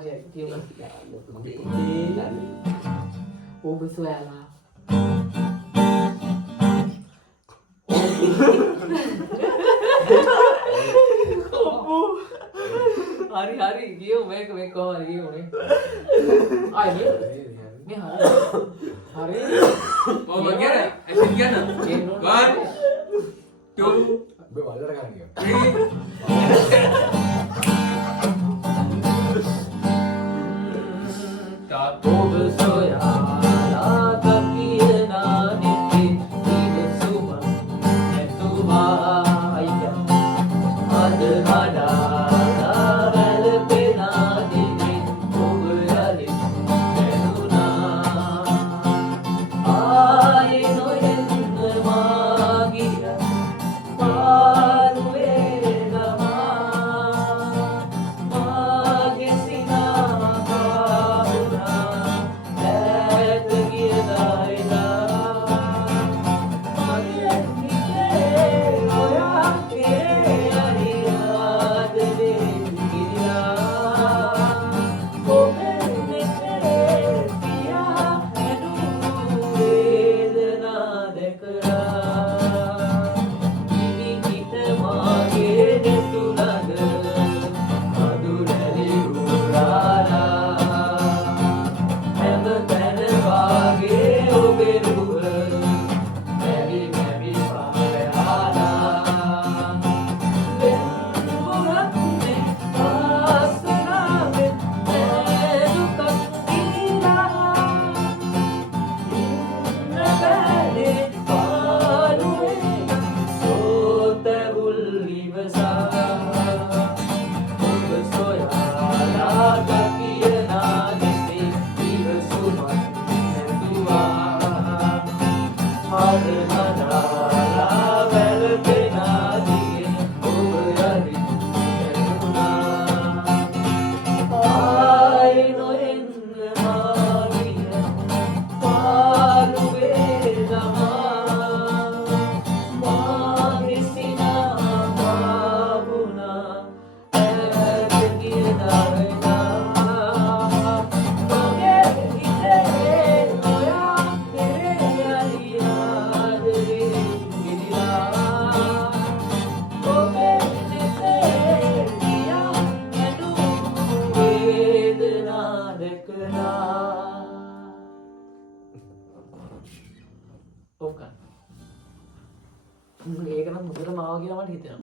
ආරය කියුණා. මගේ ඔබ සොයාලා. hari gio මේක කොහොමද ගියුනේ ආයි මේ hari oh bagian action kan 1 2 ඔබ වලට ගන්න ගියා 3 ඔබ සොයාලා දකිනා නිති දිවසුම නැතුවා අයිය අද හදා ඒක නම් මුදට මාව කියලා මට හිතෙනවා